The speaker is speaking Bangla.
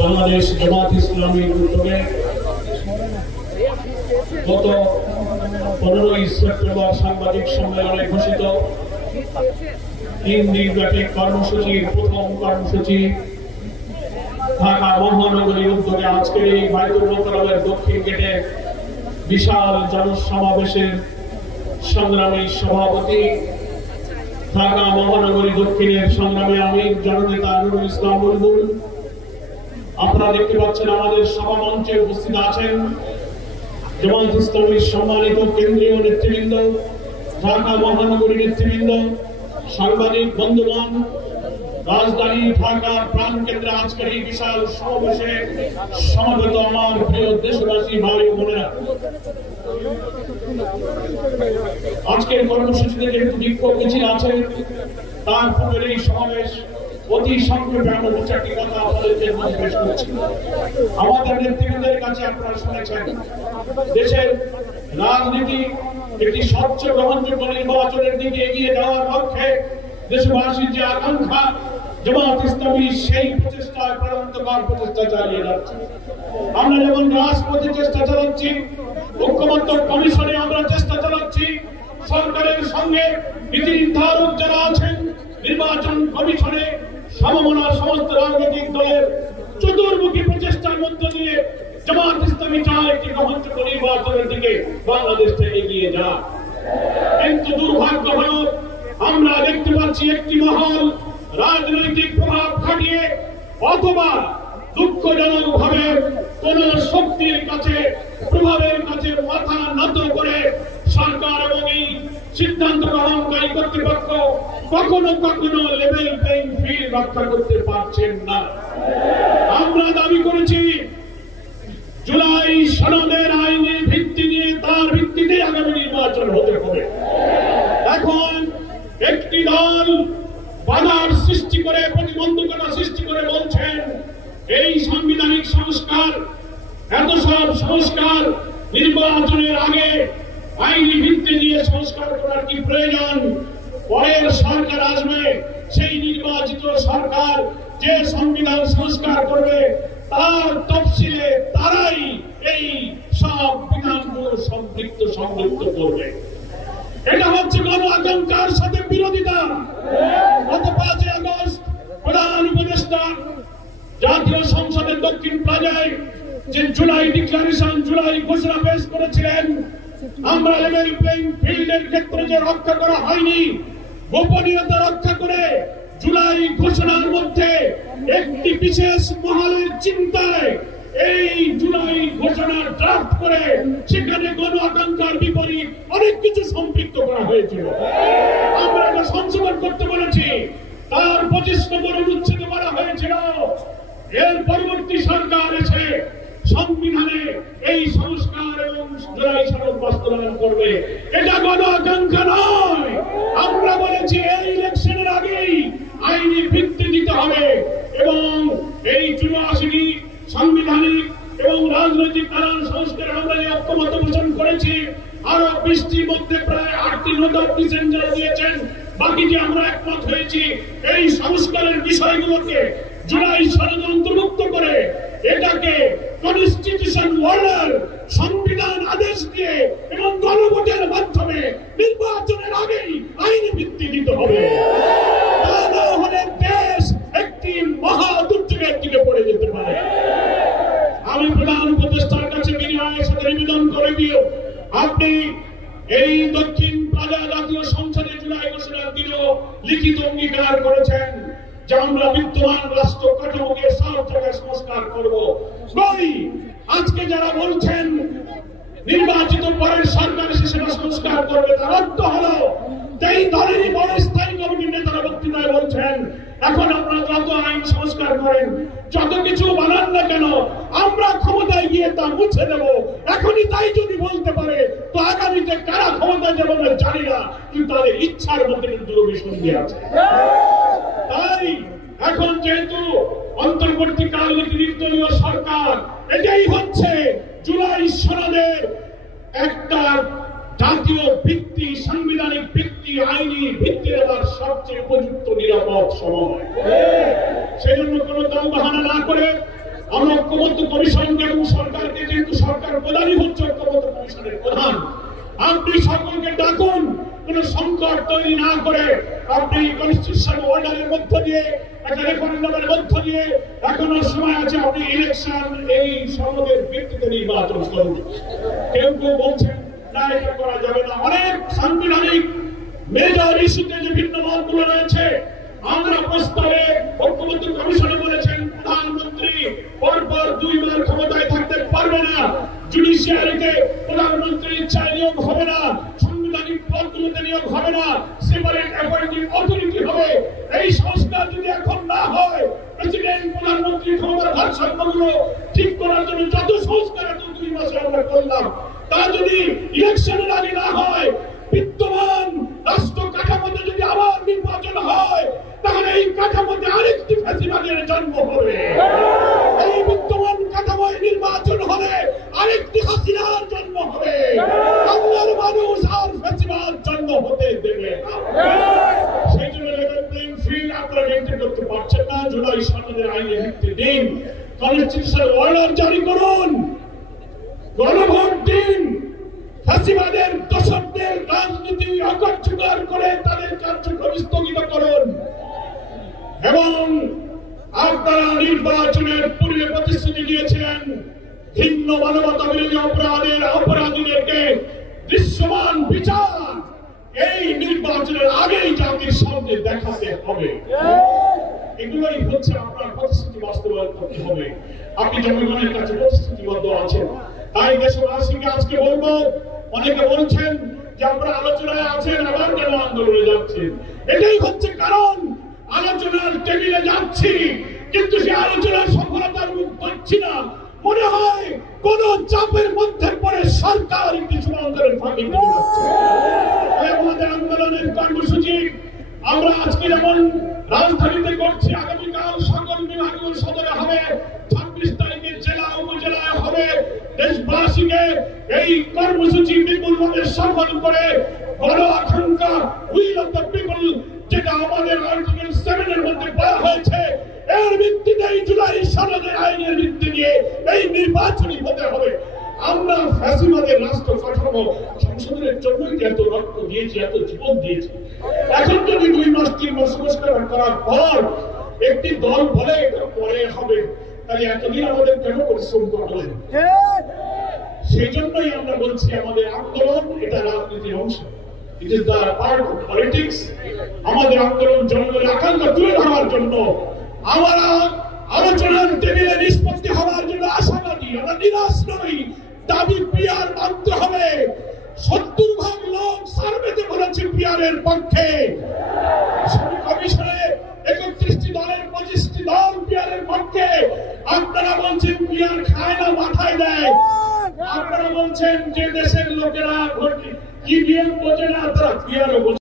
বাংলাদেশ জামাত ইসলামীর উদ্যোগে গত 15ই সেপ্টেম্বর সাংবাদিক সম্মেলনে ঘোষিত 3 দিনব্যাপী কর্মসূচির প্রথম কর্মসূচি ঢাকা মহানগরীর উদ্যোগে আজকের এই বায়তুল মোকাররমের দক্ষিণ গেটে বিশাল জনসমাবেশের সংগ্রামী সভাপতি, ঢাকা মহানগরী দক্ষিণের সংগ্রামী আমির জননেতা নুরুল ইসলাম বুলবুল। আপনারা দেখতে পাচ্ছেন আমাদের সভা মঞ্চে উপস্থিত আছেন জামাত ইসলামীর সম্মানিত কেন্দ্রীয় নেতৃবৃন্দ, ঢাকা মহানগরী নেতৃবৃন্দ, সাংবাদিক বন্ধুগণ। রাজধানী ঢাকার প্রাণ কেন্দ্রে আজকের এই বিশাল সমাবেশে সমবেত আমার প্রিয় দেশবাসী ভাই ও বোনেরা, আজকের কর্মসূচিতে যেহেতু বিক্ষোভ মিছিল আছে, তার পূর্বের এই সমাবেশ অতি সংক্ষেপে আমরা 4টি কথা আপনাদেরকে পেশ করছি। আমাদের নেতৃবৃন্দের কাছে আপনারা শুনেছেন দেশের রাজনীতি একটি স্বচ্ছ গ্রহণযোগ্য নির্বাচনের দিকে এগিয়ে যাওয়ার লক্ষ্যে দেশবাসীর যে আকাঙ্ক্ষা, জামাত ইসলামী সেই প্রচেষ্টায় প্রাণান্তকর প্রচেষ্টা চালিয়ে যাচ্ছে। আমরা যেমন রাজপথে চেষ্টা চালাচ্ছি, ঐক্যমত্য কমিশনে আমরা চেষ্টা চালাচ্ছি, সরকারের সঙ্গে নীতি নির্ধারক যারা আছেন নির্বাচন কমিশনে সমমনা সমস্ত রাজনৈতিক দলের চতুর্মুখী প্রচেষ্টার মধ্য দিয়ে জামাত ইসলামী চায় একটি গ্রহণযোগ্য নির্বাচনের দিকে বাংলাদেশটা এগিয়ে যায়। কিন্তু দুর্ভাগ্য হল আমরা দেখতে পাচ্ছি একটি মহল রাজনৈতিক প্রভাব খাটিয়ে অথবা দুঃখজনক ভাবে কোন শক্তির কাছে প্রভাবের কাছে মাথা নত করে সরকার এবং এই সিদ্ধান্ত গ্রহণকারী কর্তৃপক্ষ কখনো কখনো লেভেল প্লেইং ফিল্ড রক্ষা করতে পারছেন না। আমরা দাবি করেছি জুলাই সনদের আইনি ভিত্তি নিয়ে তার ভিত্তিতে আগামী নির্বাচন হতে হবে। এখন একটি দল বাধার সৃষ্টি করে, প্রতিবন্ধকতা সৃষ্টি করে বলছেন এই সাংবিধানিক সংস্কার, এত সব সংস্কার নির্বাচনের আগে আইনি ভিত্তি দিয়ে সংস্কার করার কি প্রয়োজন? পরের সরকার আসবে, সেই নির্বাচিত সরকার যে সংবিধান সংস্কার করবে তার তফসিলে তারাই এই সব বিধানগুলো সংযুক্ত করবে। এটা হচ্ছে গণ আকাঙ্ক্ষার সাথে বিরোধিতা। গত 5 আগস্ট প্রধান উপদেষ্টা জাতীয় সংসদের দক্ষিণ প্লাজায় যে জুলাই ডিক্লারেশন, জুলাই ঘোষণা পেশ করেছিলেন, আমরা লেভেল প্লেইং ফিল্ডের ক্ষেত্রে যে রক্ষা করা হয়নি, গোপনীয়তা রক্ষা করে জুলাই ঘোষণার মধ্যে একটি বিশেষ মহলের চিন্তায় এই জুলাই ঘোষণা ড্রাফট করে সেখানে গণ আকাঙ্ক্ষার বিপরীত অনেক কিছু সম্পৃক্ত করা হয়েছিল। আমরা এটা সংশোধন করতে বলেছি, তার 25 নম্বর অনুচ্ছেদ করা হয়েছিল। এর পরবর্তী সরকার এসে সংবিধানে এই সংস্কার এবং জুলাই সনদ বাস্তবায়ন করবে। এটা গণ আকাঙ্ক্ষা নয়। আমরা বলেছি এই ইলেকশনের আগেই আইনি ভিত্তি দিতে হবে এবং এই 84টি সাংবিধানিক এবং রাজনৈতিক নানান সংস্কারে আমরা যে ঐক্যমত্য পোষণ করেছি, আরো 20টির মধ্যে প্রায় 8টি নোট অফ ডিসেন্ট দিয়েছেন, বাকি যে আমরা একমত হয়েছি এই সংস্কারের বিষয়গুলোকে জুলাই সনদে অন্তর্ভুক্ত করে এটাকে কনস্টিটিউশন অর্ডার, সংবিধান আদেশ দিয়ে এবং গণভোটের মাধ্যমে নির্বাচনের আগেই আইনি ভিত্তি দিতে হবে। তা না হলে দেশ একটি মহা দুর্যোগের দিকে পড়ে যেতে পারে। আমি প্রধান উপদেষ্টার কাছে বিনয়ের সাথে নিবেদন করে দিও, আপনি এই দক্ষিণ প্লাজা জাতীয় সংসদে জুলাই ঘোষণার দিনও লিখিত অঙ্গীকার করেছেন যে আমরা বিদ্যমান রাষ্ট্র কাঠামোকে সব জায়গায় সংস্কার করব। আজকে যারা বলছেন নির্বাচিত পরের সরকার এসে সেটা সংস্কার করবে, তার অর্থ হলো এই দলেরই বড় স্থায়ী কমিটির নেতারা বক্তৃতায় বলছেন এখন আপনারা যত আইন সংস্কার করেন, যত কিছু বানান না কেন, আমরা ক্ষমতায় গিয়ে তা মুছে দেব। এখনই তাই যদি বলতে পারে তো আগামীতে কারা ক্ষমতায় যাবে আমরা জানি না, কিন্তু তাদের ইচ্ছার মধ্যে কিন্তু দুর্বিসন্ধি আছে। তাই এখন যেহেতু অন্তর্বর্তীকালীন নির্দলীয় সরকার, এটাই হচ্ছে জুলাই সনদের একটা জাতীয় ভিত্তি, সাংবিধানিক ভিত্তি একটি আইনি ভিত্তি দেওয়ার সবচেয়ে উপযুক্ত নিরাপদ সময়। সেজন্য কোনো দল বাহানা না করে আমরা ঐক্যবদ্ধ কমিশনকে এবং সরকারকে, যেহেতু সরকার প্রধানই হচ্ছে ঐক্যবদ্ধ কমিশনের প্রধান, আপনি সকলকে ডাকুন। কোন সংকট তৈরি না করে আপনি কনস্টিটিউশন অর্ডারের মধ্য দিয়ে, একটা রেফারেন্ডামের মধ্য দিয়ে, এখনো সময় আছে, আপনি ইলেকশন এই সনদের ভিত্তিতে নির্বাচন করুন। কেউ কেউ বলছেন না এটা করা যাবে না। অনেক সাংবিধানিক মেজর ইস্যুতে যে ভিন্ন মতগুলো রয়েছে, আমরা প্রস্তাবে ঐক্যবদ্ধ কমিশনে বলেছেন প্রধানমন্ত্রী পরপর 2 বার ক্ষমতায় থাকতে পারবে না, জুডিশিয়ারিতে প্রধানমন্ত্রী ইচ্ছায় নিয়োগ হবে না, সাংবিধানিক পদগুলোতে নিয়োগ হবে না, সেপারেট অ্যাপয়েন্টিং অথরিটি হবে। এই সংস্কার যদি এখন না হয়, প্রেসিডেন্ট প্রধানমন্ত্রী ক্ষমতার ভারসাম্যগুলো ঠিক করার জন্য যত সংস্কার এত 2 মাসে আমরা করলাম, তা যদি ইলেকশনের আগে না হয়, বিদ্যমান রাষ্ট্র কাঠামোতে যদি আবার নির্বাচন হয়, তাহলে এই কাঠামোতে আরেকটি ফ্যাসিবাদের জন্ম হবে। এই বিদ্যমান কাঠামোয় নির্বাচন হলে আরেকটি হাসিনার জন্ম হবে। বাংলার মানুষ আর ফ্যাসিবাদ জন্ম হতে দেবে না। সেই জন্য লেভেল প্লেইং ফিল্ড আপনারা মেনটেন করতে পারছেন না। জুলাই সনদের আইনে ভিত্তি দিন, কনস্টিটিউশনাল অর্ডার জারি করুন, গণভোট দিন, ফ্যাসিবাদের দশকদের রাজনীতি অকার্যকর করে তাদের কার্যক্রম স্থগিত করুন, এবং আপনারা নির্বাচনের পূর্বে প্রতিশ্রুতি দিয়েছিলেন ভিন্ন মানবতা বিরোধী অপরাধের অপরাধীদেরকে দৃশ্যমান বিচার এই নির্বাচনের আগেই জাতির সামনে দেখাতে হবে। এগুলোই হচ্ছে আপনার প্রতিশ্রুতি বাস্তবায়ন করতে হবে। আপনি জনগণের কাছে প্রতিশ্রুতিবদ্ধ আছেন। তাই দেশবাসীকে আজকে বলবো, অনেকে বলছেন যে আপনারা আলোচনায় আছেন, আবার কেন আন্দোলনে যাচ্ছেন? এটাই হচ্ছে কারণ। আলোচনার টেবিলে যাচ্ছি, কিন্তু সে আলোচনার সফলতার মুখ পাচ্ছি না। মনে হয় কোন চাপের মধ্যে পড়ে সরকার কিছু আন্দোলন ফাঁকি দিয়ে যাচ্ছে। আমাদের আন্দোলনের কর্মসূচি আমরা আজকে যেমন রাজধানীতে করছি, আগামীকাল সকল বিভাগীয় সদরে হবে, 26 তারিখে জেলা উপজেলায় হবে। দেশবাসীকে এই কর্মসূচি বিপুলভাবে সফল করে বড় আকাঙ্ক্ষা উইল অফ দ্য পিপল, যেটা আমাদের আর্টিকেল 7 এর মধ্যে বলা হয়েছে, এর ভিত্তিতেই জুলাই সনদের আইনের ভিত্তি নিয়ে এই নির্বাচনী হতে হবে। আমরা ফ্যাসিবাদের রাষ্ট্র কাঠামো সংশোধনের জন্যই এত রক্ত দিয়েছি, এত জীবন দিয়েছি। এখন যদি 2 মাস 3 মাস সংস্কার করার পর একটি দল বলে এটা পরে হবে, তাহলে এতদিন আমাদের কেন পরিশ্রম করলেন? সেই জন্যই আমরা বলছি আমাদের আন্দোলন এটা রাজনীতির অংশ। It is the part of politics. আমাদের আন্দোলন জনগণের আকাঙ্ক্ষা তুলে ধরার জন্য, আমরা আলোচনার টেবিলে নিষ্পত্তি হওয়ার জন্য আশাবাদী। আমরা নিরাশ নই। দাবি পিয়ার মানতে হবে। 70% লোক সার্ভেতে বলেছে পিয়ারের পক্ষে। কমিশনে 31টি দলের 25টি দল পিয়ারের পক্ষে। আপনারা বলছেন পিয়ার খায় না, মাথায় দেয়। আপনারা বলছেন যে দেশের লোকেরা ইভিএম বোঝে না, তারা পিয়ারও বোঝে।